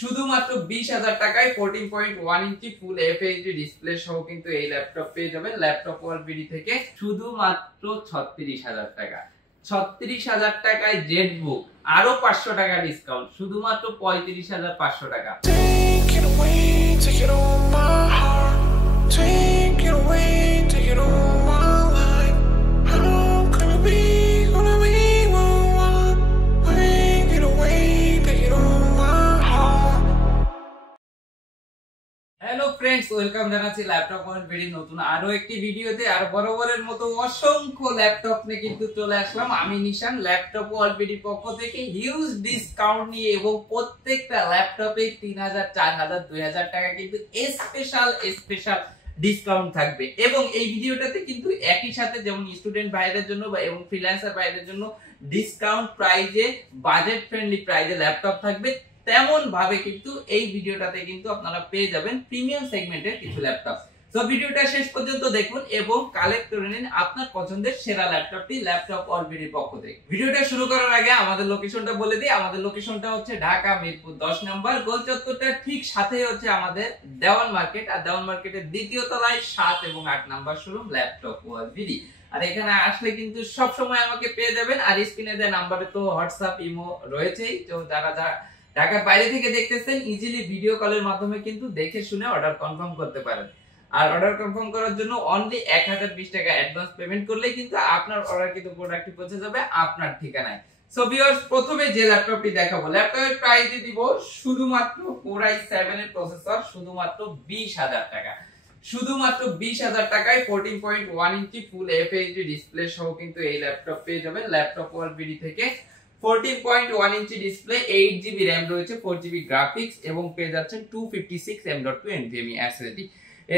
শুধুমাত্র 20,000 টাকায় 14.1 ইঞ্চি ফুল FHD display সহ কিন্তু এই ল্যাপটপ পেয়ে যাবেন ল্যাপটপ ওয়ার্ল্ড বিডি থেকে শুধুমাত্র 36,000 টাকা। 36,000 টাকায় জেটবুক, আরো 500 টাকা ডিসকাউন্ট, শুধুমাত্র 35,500 টাকা। হ্যালো ফ্রেন্ডস, ওয়েলকাম জানাচ্ছি ল্যাপটপ ওয়ার্ল্ড বিডি নতুন আরো একটি ভিডিওতে। আর বরাবরের মতো অসংখ্য ল্যাপটপ নিয়ে কিন্তু চলে আসলাম আমি নিশান ল্যাপটপ ওয়ার্ল্ড বিডির পক্ষ থেকে হিউজ ডিসকাউন্ট নিয়ে, এবং প্রত্যেকটা ল্যাপটপে 3,000, 4,000, 2,000 টাকা কিন্তু স্পেশাল ডিসকাউন্ট থাকবে। এবং এই ভিডিওটাতে কিন্তু একই সাথে যেমন স্টুডেন্ট ভাইদের জন্য এবং ফ্রিল্যান্সার ভাইদের জন্য ডিসকাউন্ট প্রাইজে, বাজেট ফ্রেন্ডলি প্রাইজে ল্যাপটপ থাকবে, তেমন ভাবে কিন্তু এই ভিডিওটাতে কিন্তু আপনারা পেয়ে যাবেন প্রিমিয়াম সেগমেন্টের কিছু ল্যাপটপ। তো ভিডিওটা শেষ পর্যন্ত দেখুন এবং কালেক্ট করে নিন আপনার পছন্দের সেরা ল্যাপটপটি ল্যাপটপ ওয়ার্ল্ড বিডির পক্ষ থেকে। ভিডিওটা শুরু করার আগে আমাদের লোকেশনটা বলে দিই। আমাদের লোকেশনটা হচ্ছে ঢাকা মিরপুর 10 নম্বর গোল চত্বরটার ঠিক সাথেই হচ্ছে আমাদের দেওয়ান মার্কেট। আর দেওয়ান মার্কেটের দ্বিতীয় তলায় 7 এবং 8 number showroom laptop world BD. আর এখানে আসলে কিন্তু সব সময় আমাকে পেয়ে যাবেন। আর স্ক্রিনে দেওয়া নম্বরে তো হোয়াটসঅ্যাপ, ইমো রয়েছেই। তো যারা ঢাকার বাইরে থেকে দেখতেছেন ইজিলি ভিডিও কলের মাধ্যমে কিন্তু দেখে শুনে অর্ডার কনফার্ম করতে পারেন। আর অর্ডার কনফার্ম করার জন্য অনলি 1020 টাকা অ্যাডভান্স পেমেন্ট করলেই কিন্তু আপনার অর্ডার কিন্তু প্রোডাক্টটি পৌঁছে যাবে আপনার ঠিকানায়। সো ভিউয়ার্স, প্রথমে যে ল্যাপটপটি দেখাবো, ল্যাপটপের প্রাইস দিব শুধুমাত্র Core i7 এর প্রসেসর, শুধুমাত্র 20,000 টাকা। শুধুমাত্র 20,000 টাকায় 14.1 ইঞ্চি ফুল এফএইচডি ডিসপ্লে সহ কিন্তু এই ল্যাপটপ পেয়ে যাবেন ল্যাপটপ ওয়ার্ল্ড বিডি থেকে। 14.1 ইঞ্চি ডিসপ্লে, 8GB RAM রয়েছে, 4GB গ্রাফিক্স এবং পেয়ে যাচ্ছেন 256 M.2 NVMe SSD।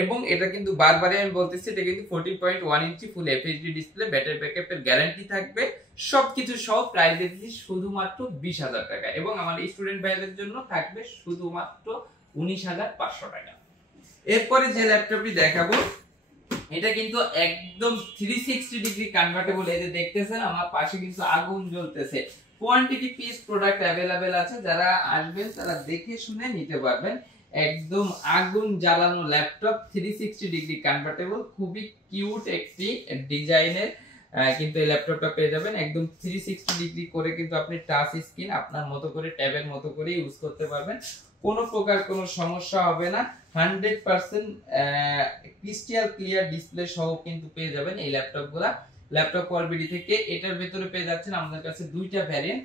এবং এটা কিন্তু বারবারই আমি বলতেছি, এটা কিন্তু 14.1 ইঞ্চি ফুল এফএইচডি ডিসপ্লে, ব্যাটারি ব্যাকআপের গ্যারান্টি থাকবে, সবকিছু সহ প্রাইস দিচ্ছি শুধুমাত্র 20,000 টাকা। এবং আমার স্টুডেন্ট ভাইদের জন্য থাকবে শুধুমাত্র 19,500 টাকা। এরপরে যে ল্যাপটপটি দেখাবো, এটা কিন্তু একদম 360 ডিগ্রি কনভার্টেবল। এই যে দেখতেছেন আমার পাশে কিন্তু আগুন জ্বলতেছে। কোয়ান্টিটি পিস প্রোডাক্ট अवेलेबल আছে, যারা আসবেন তারা দেখে শুনে নিতে পারবেন। একদম আগুন জ্বালানো ল্যাপটপ, 360 ডিগ্রি কনভার্টেবল, খুবই কিউট একটি ডিজাইনের কিন্তু এই ল্যাপটপটা পেয়ে যাবেন। একদম 360 ডিগ্রি করে কিন্তু আপনি টাচ স্ক্রিন আপনার মতো করে, ট্যাবের মতো করে ইউজ করতে পারবেন। কোনো প্রকার কোনো সমস্যা হবে না। 100% ক্রিস্টাল ক্লিয়ার ডিসপ্লে সহ কিন্তু পেয়ে যাবেন এই ল্যাপটপগুলা ল্যাপটপ ওয়ার্ল্ড বিডি থেকে। এটার ভিতরে পেয়ে যাচ্ছেন আমাদের কাছে দুইটা ভ্যারিয়েন্ট,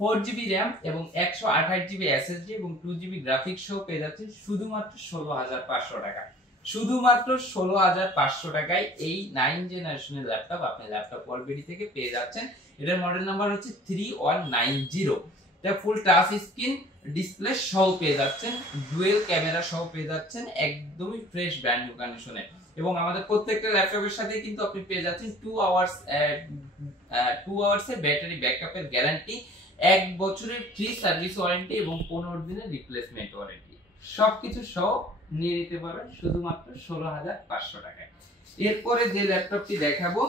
4GB RAM এবং 128GB SSD এবং 2GB গ্রাফিক্স সহ পেয়ে যাচ্ছেন শুধুমাত্র 16,500 টাকা। শুধুমাত্র 16,500 টাকায় এই 9 জেনারেশনের ল্যাপটপ আপনি ল্যাপটপ ওয়ার্ল্ড বিডি থেকে পেয়ে যাচ্ছেন। এটার মডেল নাম্বার হচ্ছে 3190। এটা ফুল টাচ স্ক্রিন ডিসপ্লে সহ পেয়ে যাচ্ছেন, ডুয়েল ক্যামেরা সহ পেয়ে যাচ্ছেন, একদমই ফ্রেশ ব্র্যান্ড নিউ কন্ডিশনে। এবং আমাদের প্রত্যেকটা ল্যাপটপের সাথে কিন্তু আপনি পেয়ে যাচ্ছেন 2 আওয়ার্স এর ব্যাটারি ব্যাকআপের গ্যারান্টি, 1 বছরের ফ্রি সার্ভিস ওয়ারেন্টি এবং 15 দিনের রিপ্লেসমেন্ট ওয়ারেন্টি, সবকিছু সহ নিয়ে নিতে পারবেন শুধুমাত্র 16,500 টাকায়। এরপরে যে ল্যাপটপটি দেখাবো,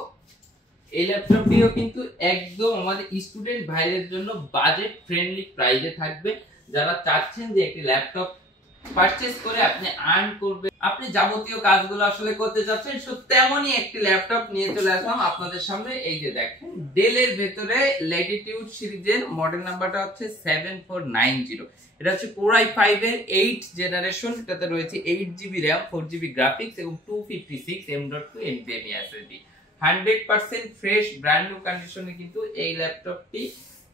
এই ল্যাপটপটিও কিন্তু একদম আমাদের স্টুডেন্ট ভাইদের জন্য বাজেট ফ্রেন্ডলি প্রাইসে থাকবে। যারা চাচ্ছেন যে একটি ল্যাপটপ পারচেজ করে আপনি আর্ন করবেন, আপনি যাবতীয় কাজগুলো আসলে করতে চাচ্ছেন, সো তেমনই একটি ল্যাপটপ নিয়ে চলে আসলাম আপনাদের সামনে। এই যে দেখেন, ডেলের ভেতরে ল্যাটিটিউড সিরিজের মডেল নাম্বারটা হচ্ছে 7490। এটা হচ্ছে Core i5 এর 8 জেনারেশন। এটাতে রয়েছে 8GB RAM, 4GB গ্রাফিক্স এবং 256 M.2 NVMe SSD। 100% fresh brand new কন্ডিশনে কিন্তু এই ল্যাপটপটি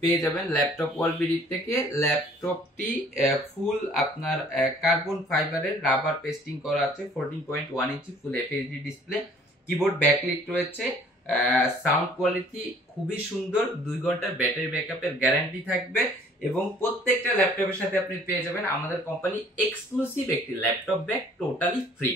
পেয়ে যাবেন ল্যাপটপ ওয়ার্ল্ড বিডি থেকে। ল্যাপটপটি ফুল আপনার কার্বন ফাইবারের রাবার পেস্টিং করা আছে, 14.1 ইঞ্চি ফুল এফএইচডি ডিসপ্লে, কিবোর্ড ব্যাকলিট রয়েছে, সাউন্ড কোয়ালিটি খুবই সুন্দর, 2 ঘন্টার ব্যাটারি ব্যাকআপের গ্যারান্টি থাকবে। এবং প্রত্যেকটা ল্যাপটপের সাথে আপনি পেয়ে যাবেন আমাদের কোম্পানি এক্সক্লুসিভ একটি ল্যাপটপ ব্যাগ টোটালি ফ্রি।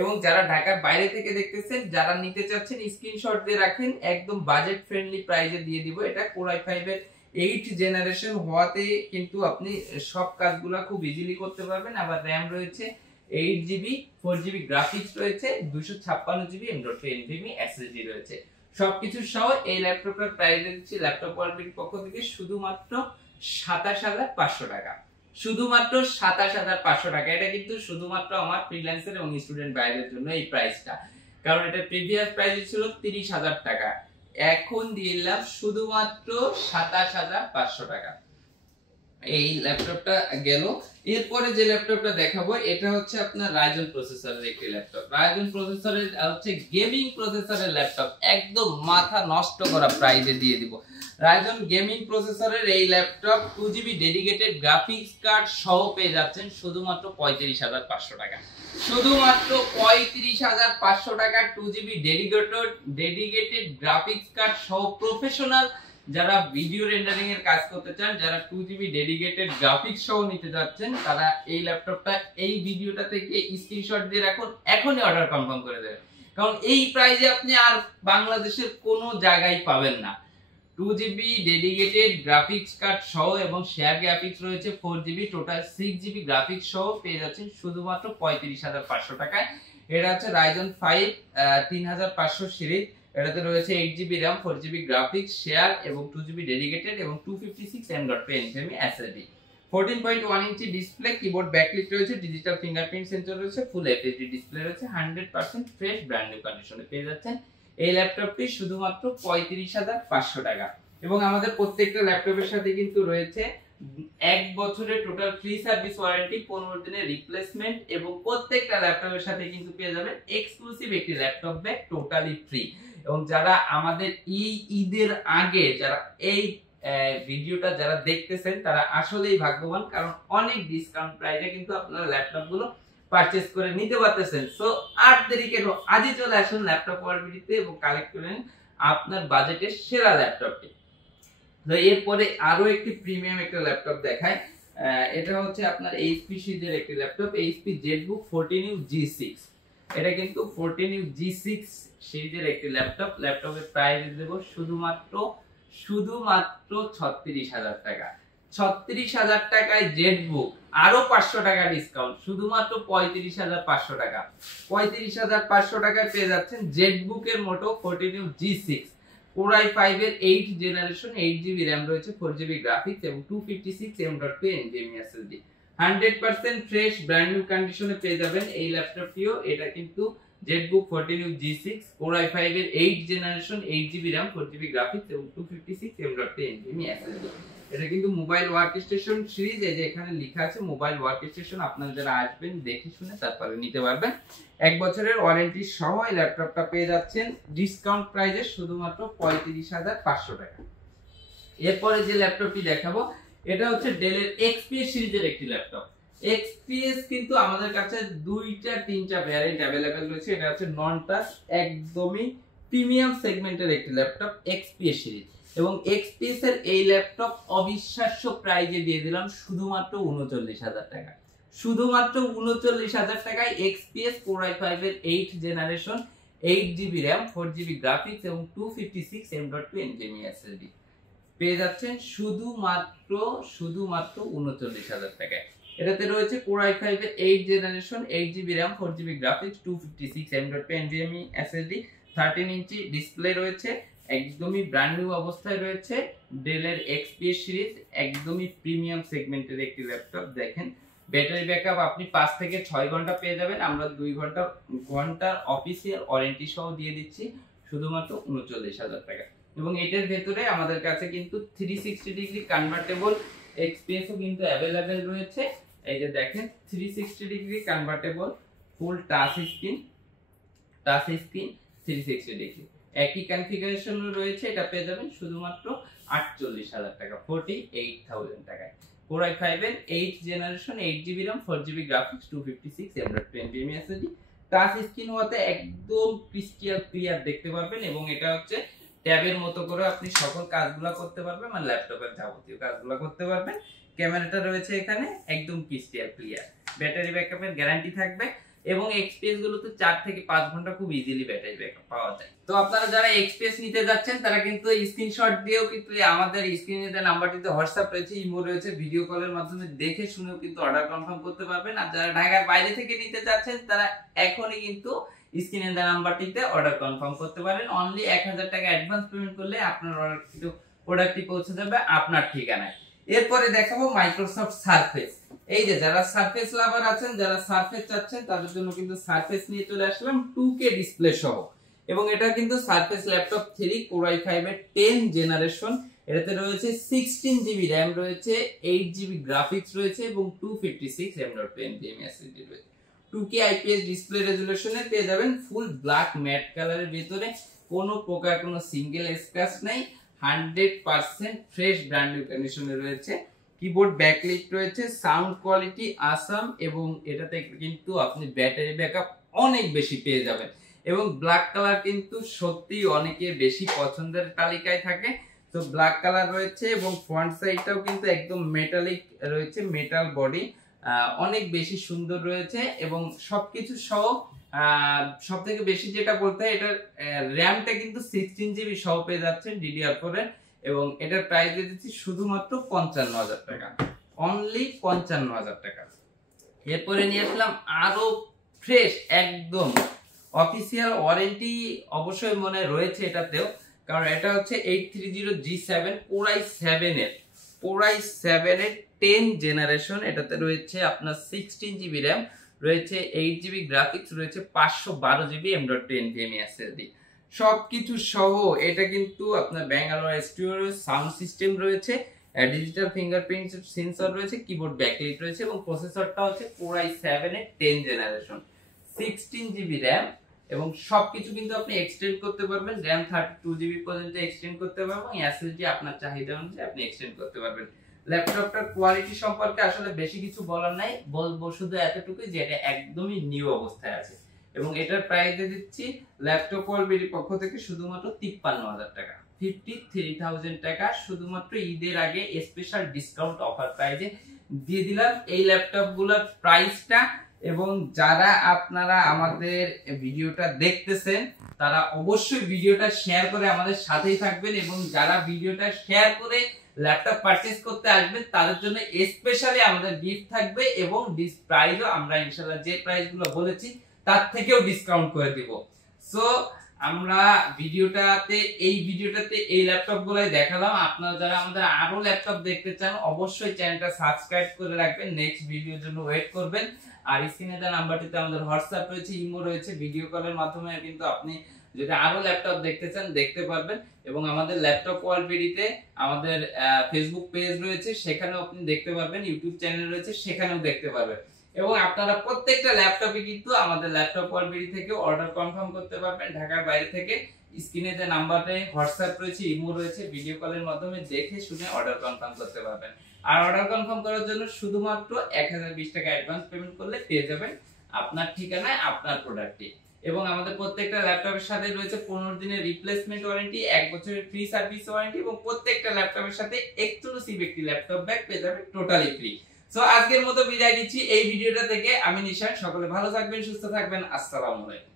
এবং যারা ঢাকার বাইরে থেকে দেখতেছেন, যারা নিতে চাচ্ছেন স্ক্রিনশট দিয়ে রাখেন, একদম বাজেট ফ্রেন্ডলি প্রাইসে দিয়ে দিব। এটা Core i5 এর 8 জেনারেশন হওয়াতে কিন্তু আপনি সব কাজগুলো খুব ইজিলি করতে পারবেন। আবার RAM রয়েছে 8GB, 4GB গ্রাফিক্স রয়েছে, 256GB M.2 NVMe SSD রয়েছে, সবকিছু সহ এই ল্যাপটপের প্রাইস দিচ্ছি ল্যাপটপ ওয়ার্ল্ড বিডির পক্ষ থেকে শুধুমাত্র 27,500 টাকা। শুধুমাত্র 27,500 টাকা। এটা কিন্তু শুধুমাত্র আমার ফ্রিল্যান্সার এবং স্টুডেন্ট ভাইদের জন্য এই প্রাইসটা, কারণ এটা প্রিভিয়াস প্রাইস ছিল 30,000 টাকা, এখন দিয়ে দিলাম শুধুমাত্র 27,500 টাকা। এই ল্যাপটপটা গেল। এরপরে যে ল্যাপটপটা দেখাবো এটা হচ্ছে আপনার রাইজন প্রসেসরের একটি ল্যাপটপ। রাইজন প্রসেসরের হচ্ছে গেমিং প্রসেসরের ল্যাপটপ, একদম মাথা নষ্ট করা প্রাইসে দিয়ে দিব। রাইজন গেমিং প্রসেসরের এই laptop 2GB dedicated graphics card সহ পেয়ে যাচ্ছেন শুধুমাত্র 35,500 টাকা। শুধুমাত্র 35,500 টাকা 2GB ডেডিকেটেড গ্রাফিক্স কার্ড সহ প্রফেশনাল যারা ভিডিও রেন্ডারিং এর কাজ করতে চান, যারা 2GB ডেডিকেটেড গ্রাফিক্স সহ নিতে যাচ্ছেন, তারা এই ল্যাপটপটা এই ভিডিওটা থেকে স্ক্রিনশট দিয়ে রাখুন, এখনই অর্ডার কনফার্ম করে দেবেন, কারণ এই প্রাইসে আপনি আর বাংলাদেশের কোনো জায়গায় পাবেন না। 2GB ডেডিকেটেড গ্রাফিক্স কার্ড সহ এবং শেয়ার গ্রাফিক্স রয়েছে 4GB, টোটাল 6GB গ্রাফিক্স সহ পেয়ে যাচ্ছেন শুধুমাত্র 35,500 টাকায়। এটা হচ্ছে Ryzen 5 3500 সিরিজ। এটাতে রয়েছে 8GB RAM, 4GB graphics, share এবং 2GB ডেডিকেটেড এবং 256 M.2 NVMe SSD, 14.1 inch display, keyboard backlit রয়েছে, ডিজিটাল ফিঙ্গারপ্রিন্ট সেন্সর রয়েছে, ফুল FHD ডিসপ্লে রয়েছে, 100% ফ্রেশ ব্র্যান্ড নিউ কন্ডিশনে পেয়ে যাচ্ছেন এই ল্যাপটপটি শুধুমাত্র 35,500 টাকা। এবং আমাদের প্রত্যেকটা ল্যাপটপের সাথে কিন্তু রয়েছে 1 বছরের টোটাল ফ্রি সার্ভিস ওয়ারেন্টি, 15 দিনের রিপ্লেসমেন্ট এবং প্রত্যেকটা ল্যাপটপের সাথে কিন্তু পেয়ে যাবেন এক্সক্লুসিভ একটি ল্যাপটপ ব্যাগ টোটালি ফ্রি। এবং যারা আমাদের এই ঈদের আগে যারা এই ভিডিওটা যারা দেখতেছেন তারা আসলেই ভাগ্যবান, কারণ অনেক ডিসকাউন্ট প্রাইসে কিন্তু আপনারা ল্যাপটপ গুলো পারচেজ করে নিতে পারতেছেন। সো আর দেরি কেন, আজই চলে আসুন ল্যাপটপ ওয়ার্ল্ডবিডিতে এবং কালেক্ট করেন আপনার বাজেটের সেরা ল্যাপটপটি। তো এরপরে আরো একটি প্রিমিয়াম একটা ল্যাপটপ দেখায়। এটা হচ্ছে আপনার এইচপি সিরিজের একটি laptop, HP Jetbook 14U G6। এটা কিন্তু 14U G6 সিরিজের একটি ল্যাপটপ। ল্যাপটপের প্রাইস দেব শুধুমাত্র 36,000 টাকা। 36,000 টাকায় জেটবুক, আরো 500 টাকা ডিসকাউন্ট, শুধুমাত্র 35,500 টাকা। 35,500 টাকায় পেয়ে যাচ্ছেন জেটবুকের মোটো 14U G6, Core i5 এর 8th জেনারেশন, 8GB RAM রয়েছে, 4GB গ্রাফিক্স এবং 256 M.2 NVMe SSD, 100% fresh brand new কন্ডিশনে পেয়ে যাবেন এই ল্যাপটপটিও। এটা কিন্তু Jetbook 14U G6, Core i5 এর 8th generation, 8GB RAM, 4GB graphics এবং 256 M.2 NVMe SSD। এটা কিন্তু মোবাইল ওয়ার্ক স্টেশন সিরিজ, এই যে এখানে লেখা আছে মোবাইল ওয়ার্ক স্টেশন, আপনারা যারা আসবেন দেখে শুনে তারপরে নিতে পারবেন। 1 বছরের ওয়ারেন্টি সহ এই ল্যাপটপটা পেয়ে যাচ্ছেন ডিসকাউন্ট প্রাইসে শুধুমাত্র 35,500 টাকা। এরপরে যে ল্যাপটপটি দেখাবো এটা হচ্ছে ডেলের XPS সিরিজের একটি ল্যাপটপ। XPS কিন্তু আমাদের কাছে 2-3টা ভ্যারিয়েন্ট अवेलेबल রয়েছে। এটা হচ্ছে নন টাচ, একদমই প্রিমিয়াম সেগমেন্টের একটি ল্যাপটপ XPS সিরিজ। এবং XPS এর এই ল্যাপটপ অবিশ্বাস্য প্রাইজে দিয়ে দিলাম শুধুমাত্র 39,000 টাকা। শুধুমাত্র 39,000 টাকায় XPS Core i5 এর 8th generation, 8GB RAM, 4GB graphics এবং 256 M.2 NVMe SSD পেয়ে যাচ্ছেন শুধুমাত্র 39,000 টাকায়। এটাতে রয়েছে Core i5 এর 8th generation, 8GB RAM, 4GB graphics, 256 M.2 NVMe SSD, 13 inch display রয়েছে, একদমই ব্র্যান্ড নিউ অবস্থায় রয়েছে। ডেলের XPS সিরিজ একদমই প্রিমিয়াম সেগমেন্টের একটি ল্যাপটপ। দেখেন ব্যাটারি ব্যাকআপ আপনি 5 থেকে 6 ঘন্টা পেয়ে যাবেন, আমরা 2 ঘন্টার অফিসিয়াল ওয়ারেন্টি সহ দিয়ে দিচ্ছি শুধুমাত্র 39,000 টাকা। এবং এটার ভেতরে আমাদের কাছে কিন্তু 360 ডিগ্রি কনভার্টেবল XPS ও কিন্তু अवेलेबल রয়েছে। এই যে দেখেন 360 ডিগ্রি কনভার্টেবল ফুল টাচ স্ক্রিন 360 ডিগ্রি একই কনফিগারেশন রয়েছে। এটা পেয়ে যাবেন শুধুমাত্র 48,000 টাকা, 48,000 টাকায়। Core i5 এর 8th generation, 8GB RAM, 4GB graphics, 256 M.2 NVMe SSD, touch screen হতে একদম ক্রিস্টাল ক্লিয়ার দেখতে পারবেন। এবং এটা হচ্ছে ট্যাবের মতো করে আপনি সকল কাজগুলো করতে পারবেন, মানে ল্যাপটপের যাবতীয় কাজগুলো করতে পারবেন। ক্যামেরাটা রয়েছে এখানে একদম ক্রিস্টাল ক্লিয়ার, ব্যাটারি ব্যাকআপের গ্যারান্টি থাকবে এবং XPS গুলোতে 4 থেকে 5 ঘন্টা খুব ইজিলি ব্যাটারি ব্যাকআপ পাওয়া যায়। তো আপনারা যারা XPS নিতে যাচ্ছেন তারা কিন্তু স্ক্রিনশট দিয়েও কিন্তু আমাদের স্ক্রিনে দেওয়া নাম্বারটিতে হোয়াটসঅ্যাপ রয়েছে, ইমো রয়েছে, ভিডিও কলের মাধ্যমে দেখে শুনেও কিন্তু অর্ডার কনফার্ম করতে পারবেন। আর যারা ঢাকার বাইরে থেকে নিতে যাচ্ছেন তারা এখনই কিন্তু স্ক্রিনে দেওয়া নাম্বারটিতে অর্ডার কনফার্ম করতে পারেন। অনলি 1000 টাকা অ্যাডভান্স পেমেন্ট করলে আপনার প্রোডাক্টটি পৌঁছে যাবে আপনার ঠিকানায়। এরপরে দেখাবো মাইক্রোসফট সারফেস। এই যে যারা সারফেস লাভার আছেন, যারা সারফেস চাচ্ছেন তাদের জন্য কিন্তু সারফেস নিয়ে চলে আসলাম 2K ডিসপ্লে সহ। এবং এটা কিন্তু সারফেস ল্যাপটপ 3 Core i5 এর 10 জেনারেশন। এটাতে রয়েছে 16GB RAM রয়েছে, 8GB গ্রাফিক্স রয়েছে এবং 256 M.2 SSD রয়েছে। 2K IPS ডিসপ্লে রেজোলিউশনে পেয়ে যাবেন ফুল ব্ল্যাক ম্যাট কালারের ভিতরে, কোনো প্রকার কোনো সিঙ্গেল স্ক্র্যাচ নাই, 100% ফ্রেশ ব্র্যান্ড নিউ কন্ডিশনে রয়েছে। কিবোর্ড ব্যাকলাইট রয়েছে, সাউন্ড কোয়ালিটি আসাম এবং এটাতে কিন্তু আপনি ব্যাটারি ব্যাকআপ অনেক বেশি পেয়ে যাবেন। এবং ব্ল্যাক কালার কিন্তু সত্যি অনেকের বেশি পছন্দের তালিকায় থাকে, তো ব্ল্যাক কালার রয়েছে এবং ফ্রন্ট সাইডটাও কিন্তু একদম মেটালিক রয়েছে, মেটাল বডি, অনেক বেশি সুন্দর রয়েছে। এবং সবকিছু সহ সবথেকে বেশি যেটা বলতে হয়, এটার র্যামটা কিন্তু 16GB সহ পেয়ে যাচ্ছেন DDR4 এর। এবং এটার প্রাইস দিয়ে দিচ্ছি শুধুমাত্র 55,000 টাকা, অনলি 55,000 টাকা। এরপরে নিয়ে আসলাম আরো ফ্রেশ একদম অফিসিয়াল ওয়ারেন্টি অবশ্যই মনে রয়েছে এটাতেও, কারণ এটা হচ্ছে 830G7 Core i7 এর 10 জেনারেশন। এটাতে রয়েছে আপনার 16GB RAM রয়েছে, 8GB গ্রাফিক্স রয়েছে, 512GB M.2 NVMe SSD সবকিছু সহ। এটা কিন্তু আপনার ব্যাঙ্গালোর স্টুডিও সাউন্ড সিস্টেম রয়েছে, ডিজিটাল ফিঙ্গারপ্রিন্ট সেন্সর রয়েছে, কিবোর্ড ব্যাকলাইট রয়েছে এবং প্রসেসরটা হচ্ছে Core i7 এর 10 জেনারেশন, 16GB RAM এবং সবকিছু কিন্তু আপনি এক্সটেন্ড করতে পারবেন। RAM 32GB পর্যন্ত এক্সটেন্ড করতে পারবেন এবং SSD আপনার চাহিদা অনুযায়ী আপনি এক্সটেন্ড করতে পারবেন। ল্যাপটপটার কোয়ালিটি সম্পর্কে আসলে বেশি কিছু বলার নাই, বলবো শুধু এতটুকুই যে এটা একদমই নিউ অবস্থায় আছে। এবং এটার প্রাইস দিয়ে দিচ্ছি ল্যাপটপ ওয়ালবিডির পক্ষ থেকে শুধুমাত্র 53,000 টাকা, 53,000 টাকা শুধুমাত্র ঈদের আগে স্পেশাল ডিসকাউন্ট অফার প্রাইজে দিয়ে দিলাম এই ল্যাপটপগুলোর প্রাইসটা। এবং যারা আপনারা আমাদের ভিডিওটা দেখতেছেন তারা অবশ্যই ভিডিওটা শেয়ার করে আমাদের সাথেই থাকবেন, এবং যারা ভিডিওটা শেয়ার করে ল্যাপটপ পারচেজ করতে আসবেন তাদের জন্য স্পেশালি আমাদের গিফট থাকবে এবং প্রাইসও আমরা ইনশাআল্লাহ যে প্রাইসগুলো বলেছি তার থেকেও ডিসকাউন্ট করে দিব। সো আমরা ভিডিওটাতে এই ল্যাপটপগুলাই দেখালাম। আপনারা যারা আমাদের আরো ল্যাপটপ দেখতে চান অবশ্যই চ্যানেলটা সাবস্ক্রাইব করে রাখবেন, নেক্সট ভিডিওর জন্য ওয়েট করবেন। আর স্ক্রিনে দেওয়া নাম্বারটিতে আমাদের হোয়াটসঅ্যাপ রয়েছে, ইমো রয়েছে, ভিডিও কলের মাধ্যমে কিন্তু আপনি যদি আরো ল্যাপটপ দেখতে চান দেখতে পারবেন। এবং আমাদের ল্যাপটপ ওয়ালবিডিতে আমাদের ফেসবুক পেজ রয়েছে, সেখানেও আপনি দেখতে পারবেন, ইউটিউব চ্যানেল রয়েছে, সেখানেও দেখতে পারবেন। এবং আপনারা প্রত্যেকটা ল্যাপটপে কিন্তু আমাদের ল্যাপটপ ওয়ালবিডি থেকে অর্ডার কনফার্ম করতে পারবেন ঢাকার বাইরে থেকে। স্ক্রিনে যে নাম্বারে হোয়াটসঅ্যাপ রয়েছে, ইমো রয়েছে, ভিডিও কলের মাধ্যমে দেখে শুনে অর্ডার কনফার্ম করতে পারবেন। আর অর্ডার কনফার্ম করার জন্য শুধুমাত্র 1020 টাকা অ্যাডভান্স পেমেন্ট করলে পেয়ে যাবেন আপনার ঠিকানায় আপনার প্রোডাক্টটি। এবং আমাদের প্রত্যেকটা ল্যাপটপের সাথে রয়েছে 15 দিনের রিপ্লেসমেন্ট ওয়ারেন্টি, 1 বছরের ফ্রি সার্ভিস ওয়ারেন্টি এবং প্রত্যেকটা ল্যাপটপের সাথে এক্সক্লুসিভ একটি ল্যাপটপ ব্যাগ পেয়ে যাবেন টোটালি ফ্রি। সো আজকের মতো বিদায় নিচ্ছি এই ভিডিওটা থেকে। আমি নিশান, সকলে ভালো থাকবেন, সুস্থ থাকবেন, আসসালামু আলাইকুম।